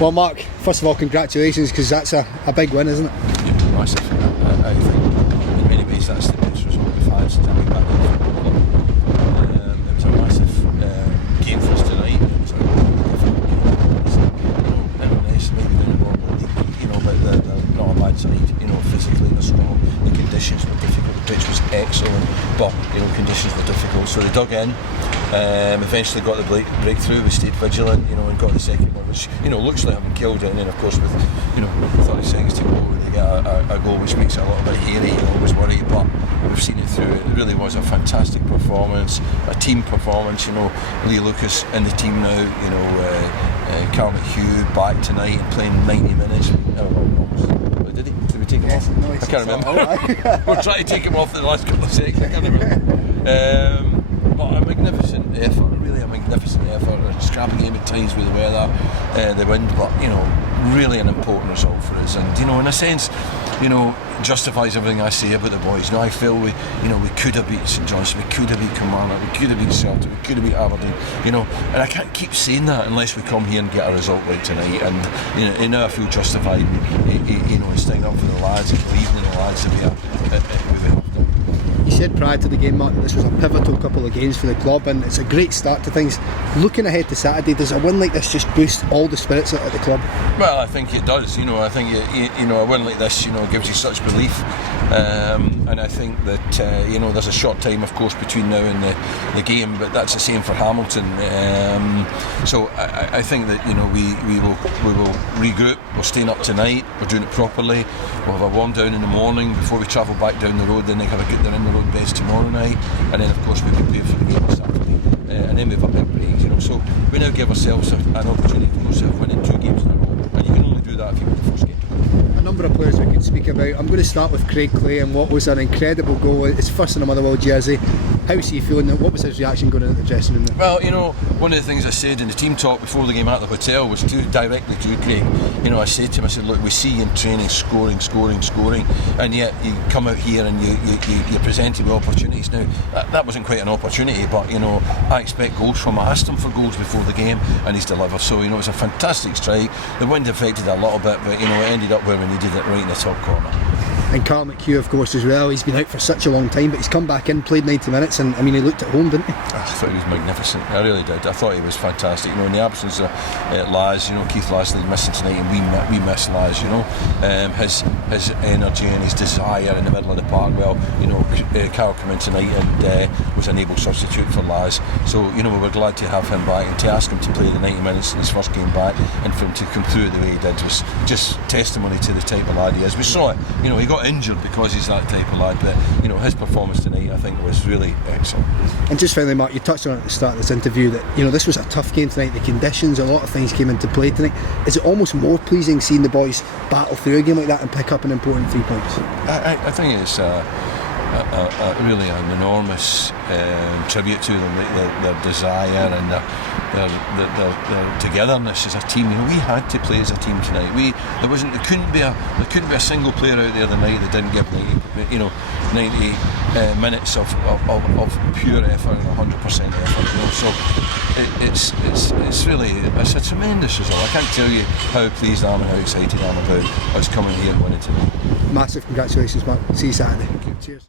Well, Mark, first of all, congratulations, because that's a big win, isn't it? Yeah, massive. I think in many ways that's the best result we've had since I've been back in football club. It was a massive game for us tonight. It was a difficult game. Inverness, maybe they're in the bottom of the league, but they're not a bad side. Physically they're strong. The conditions were difficult. The pitch was excellent, but conditions were difficult. So they dug in. Eventually got the breakthrough. We stayed vigilant, and got the second one, which looks like having killed it. And then of course with 30 seconds to go, they get a goal which makes it a little bit hairy. You always worry, but we've seen it through. It really was a fantastic performance, a team performance. Lee Lucas in the team now. Carl McGhee back tonight and playing 90 minutes. Did he? Did we take him off? No, I can't remember. We're trying to take him off in the last couple of seconds. I can't remember. But a magnificent effort, really a magnificent effort. A scrappy game at times with the weather, the wind, but really an important result for us. And in a sense, justifies everything I say about the boys. I feel we could have beat St Johnstone, we could have beat Kilmarnock, we could have beat Celtic, we could have beat Aberdeen. And I can't keep saying that unless we come here and get a result like tonight. And I feel justified, in sticking up for the lads and believing in the lads that we have. You said prior to the game, Mark, that this was a pivotal couple of games for the club, and it's a great start to things. Looking ahead to Saturday, does a win like this just boost all the spirits at the club? Well, I think it does. I think a win like this, gives you such belief, and I think that there's a short time, of course, between now and the game, but that's the same for Hamilton. So I think that we will regroup. We're staying up tonight. We're doing it properly. We'll have a warm down in the morning before we travel back down the road. Then they have a good. They're in the road base tomorrow night, and then of course we prepare for the game on Saturday, and then we have a big break. So we now give ourselves an opportunity to go self-winning 2 games in a row, and you can only do that if you win the first game. A number of players we could speak about. I'm going to start with Craig Clay and what was an incredible goal. It's first in a Motherwell jersey. How's he feeling? What was his reaction going into the dressing room? Well, one of the things I said in the team talk before the game at the hotel was directly to Craig. I said to him, I said, look, we see you in training scoring, and yet you come out here and you're presented with opportunities. Now, that wasn't quite an opportunity, but I expect goals from him. I asked him for goals before the game, and he's delivered. So it was a fantastic strike. The wind affected a little bit, but it ended up where we needed it, right in the top corner. And Carl McHugh, of course, as well. He's been out for such a long time, but he's come back in, played 90 minutes, and he looked at home, didn't he? I thought he was magnificent. I really did. I thought he was fantastic. In the absence of Laz, Keith Lasley missing tonight, and we miss Laz. His energy and his desire in the middle of the park. Well, Carl came in tonight and was an able substitute for Laz. So we were glad to have him back, and to ask him to play the 90 minutes in his first game back, and for him to come through the way he did was just testimony to the type of lad he is. We saw it. He got injured because he's that type of lad, but his performance tonight I think was really excellent. And just finally, Mark, you touched on it at the start of this interview that this was a tough game tonight. The conditions, a lot of things came into play tonight. Is it almost more pleasing seeing the boys battle through a game like that and pick up an important 3 points? I think it's really an enormous tribute to them, their desire and their togetherness as a team. We had to play as a team tonight. There couldn't be a single player out there tonight that didn't give 90 minutes of pure effort and 100% effort. So it's really a tremendous result. I can't tell you how pleased I am and how excited I am about us coming here and winning tonight. Massive congratulations, Mark. See you Saturday. Thank you. Cheers.